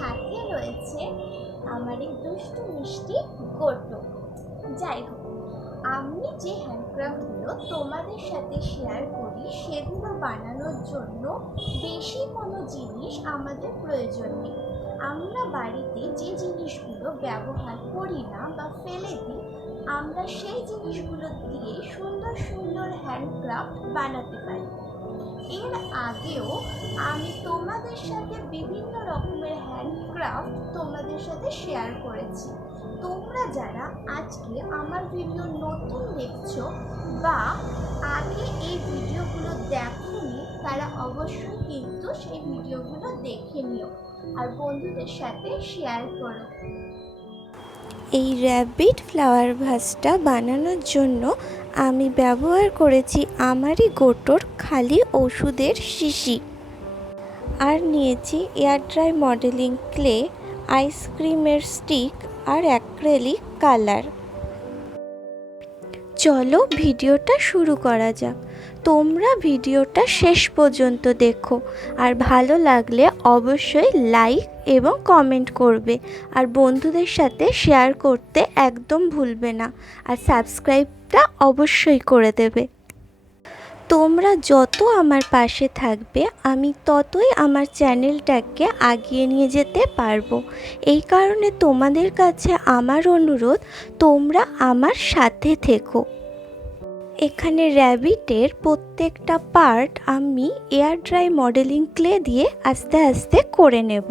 সাথে রয়েছে আমার এই দুষ্টু মিষ্টি গোটো। যাই হোক, আমি যে হ্যান্ডক্রাফটগুলো তোমাদের সাথে শেয়ার করি সেগুলো বানানোর জন্য বেশি কোনো জিনিস আমাদের প্রয়োজন নেই। আমরা বাড়িতে যে জিনিসগুলো ব্যবহার করি না বা ফেলে দিই, আমরা সেই জিনিসগুলো দিয়ে সুন্দর সুন্দর হ্যান্ডক্রাফট বানাতে পারি। এর আগেও আমি তোমাদের সাথে বিভিন্ন রকমের হ্যান্ডক্রাফট তোমাদের সাথে শেয়ার করেছি। তোমরা যারা আজকে আমার ভিডিও নতুন দেখছো বা আগে এই ভিডিওগুলো দেখোনি, তারা অবশ্যই কিন্তু সেই ভিডিওগুলো দেখে নিও আর বন্ধুদের সাথে শেয়ার করো। এই র্যাবিট ফ্লাওয়ার ভাসটা বানানোর জন্য আমি ব্যবহার করেছি আমারই গোটোর খালি ওষুধের শিশি, আর নিয়েছি এয়ার ড্রাই মডেলিং ক্লে, আইসক্রিমের স্টিক আর অ্যাক্রেলিক কালার। চলো ভিডিওটা শুরু করা যাক। তোমরা ভিডিওটা শেষ পর্যন্ত দেখো, আর ভালো লাগলে অবশ্যই লাইক এবং কমেন্ট করবে, আর বন্ধুদের সাথে শেয়ার করতে একদম ভুলবে না, আর সাবস্ক্রাইবটা অবশ্যই করে দেবে। তোমরা যত আমার পাশে থাকবে আমি ততই আমার চ্যানেলটাকে আগিয়ে নিয়ে যেতে পারবো। এই কারণে তোমাদের কাছে আমার অনুরোধ, তোমরা আমার সাথে থেকো। এখানে র্যাবিটের প্রত্যেকটা পার্ট আমি এয়ার ড্রাই মডেলিং ক্লে দিয়ে আস্তে আস্তে করে নেব।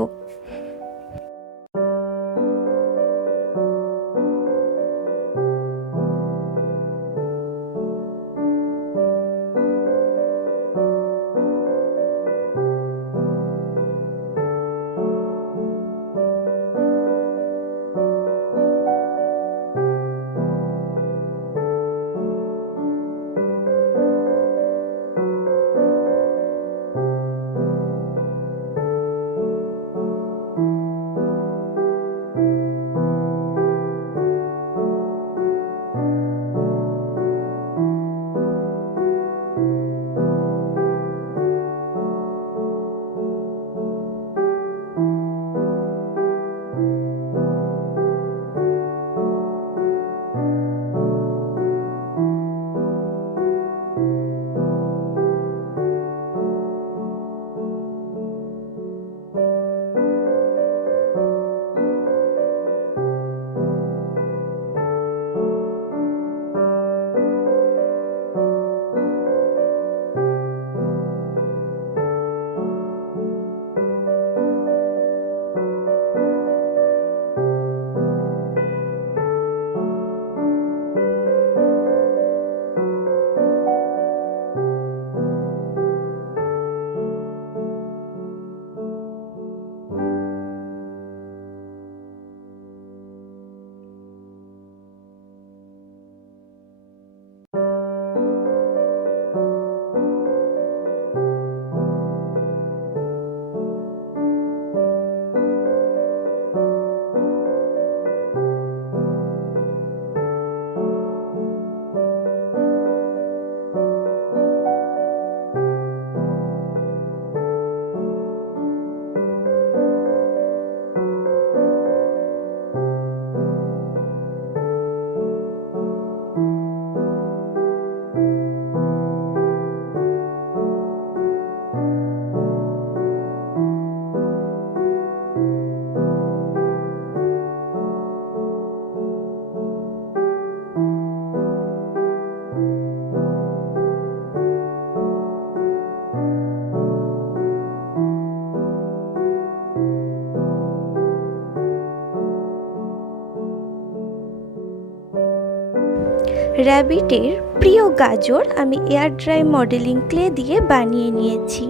র্যাবিটের প্রিয় গাজর আমি এয়ার ড্রাই মডেলিং ক্লে দিয়ে বানিয়ে নিয়েছি।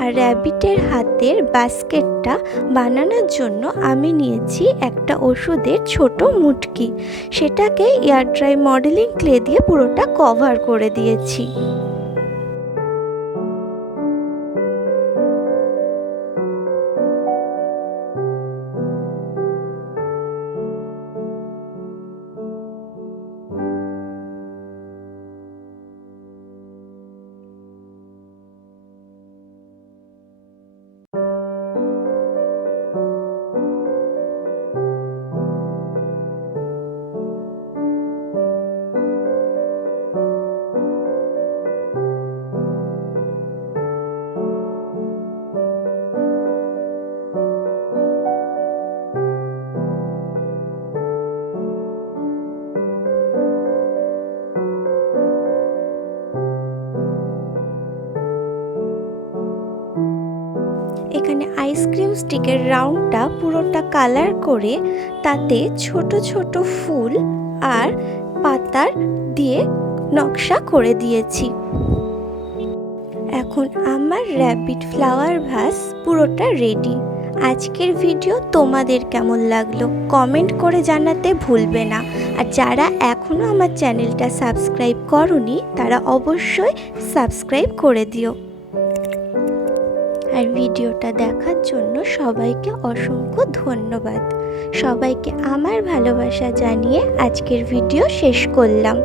আর র্যাবিটের হাতের বাস্কেটটা বানানোর জন্য আমি নিয়েছি একটা ওষুধের ছোট মুটকি, সেটাকে এয়ার ড্রাই মডেলিং ক্লে দিয়ে পুরোটা কভার করে দিয়েছি। আইসক্রিম স্টিকের রাউন্ডটা পুরোটা কালার করে তাতে ছোট ছোট ফুল আর পাতার দিয়ে নকশা করে দিয়েছি। এখন আমার র্যাবিট ফ্লাওয়ার ভাস পুরোটা রেডি। আজকের ভিডিও তোমাদের কেমন লাগলো কমেন্ট করে জানাতে ভুলবে না। আর যারা এখনও আমার চ্যানেলটা সাবস্ক্রাইব করোনি তারা অবশ্যই সাবস্ক্রাইব করে দিও। আর ভিডিওটা দেখার জন্য সবাইকে অসংখ্য ধন্যবাদ। সবাইকে আমার ভালোবাসা জানিয়ে আজকের ভিডিও শেষ করলাম।